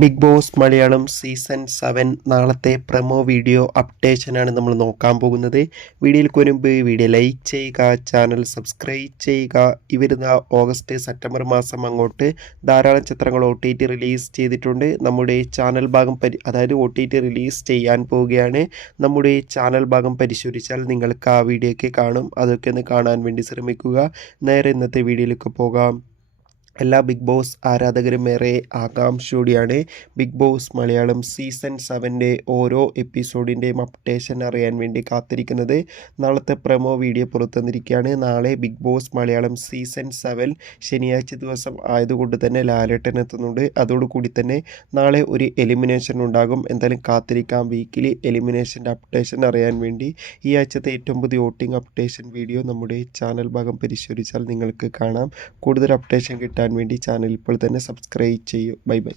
Big boss Malayalam season 7 നാളത്തെ promo video അപ്ഡേഷനാണ് നമ്മൾ നോക്കാൻ പോകുന്നത്. വീഡിയോയിലേക്ക് മുൻപ് വീഡിയോ ലൈക്ക് ചെയ്യുക, ചാനൽ സബ്സ്ക്രൈബ് ചെയ്യുക. ഈ വരുന്ന ഓഗസ്റ്റ് സെപ്റ്റംബർ മാസം അങ്ങോട്ട് ധാരാളം ചിത്രങ്ങൾ OTT റിലീസ് ചെയ്തിട്ടുണ്ട്. നമ്മുടെ ചാനൽ ഭാഗം അതായത് OTT റിലീസ് ചെയ്യാൻ പോവുകയാണ്. നമ്മുടെ ചാനൽ ഭാഗം പരിശോധിച്ചാൽ നിങ്ങൾക്ക് ആ വീഡിയോയ്ക്ക് കാണും. അതൊക്കെ ഒന്ന് കാണാൻ വേണ്ടി ശ്രമിക്കുക. നേരെ ഇന്നത്തെ വീഡിയോയിലേക്ക് പോകാം. എല്ലാ ബിഗ് ബോസ് ആരാധകരും ഏറെ ആകാംക്ഷയോടെയാണ് ബിഗ് ബോസ് മലയാളം സീസൺ 7 ഓരോ എപ്പിസോഡിൻ്റെയും അപ്ഡേഷൻ അറിയാൻ വേണ്ടി കാത്തിരിക്കുന്നത്. നാളത്തെ പ്രൊമോ വീഡിയോ പുറത്തുവന്നിരിക്കുകയാണ്. നാളെ ബിഗ് ബോസ് മലയാളം സീസൺ 7 ശനിയാഴ്ച ദിവസം ആയതുകൊണ്ട് തന്നെ ലാലേട്ടൻ എത്തുന്നുണ്ട്. അതോടുകൂടി തന്നെ നാളെ ഒരു എലിമിനേഷൻ ഉണ്ടാകും. എന്തായാലും കാത്തിരിക്കാം വീക്കിലി എലിമിനേഷൻ്റെ അപ്ഡേഷൻ അറിയാൻ വേണ്ടി. ഈ ആഴ്ചത്തെ ഏറ്റവും പുതിയ വോട്ടിംഗ് അപ്ഡേഷൻ വീഡിയോ നമ്മുടെ ചാനൽ ഭാഗം പരിശോധിച്ചാൽ നിങ്ങൾക്ക് കാണാം. കൂടുതൽ അപ്ഡേഷൻ കിട്ടാൻ വേണ്ടി ചാനൽ ഇപ്പോൾ തന്നെ സബ്സ്ക്രൈബ് ചെയ്യൂ. Bye bye.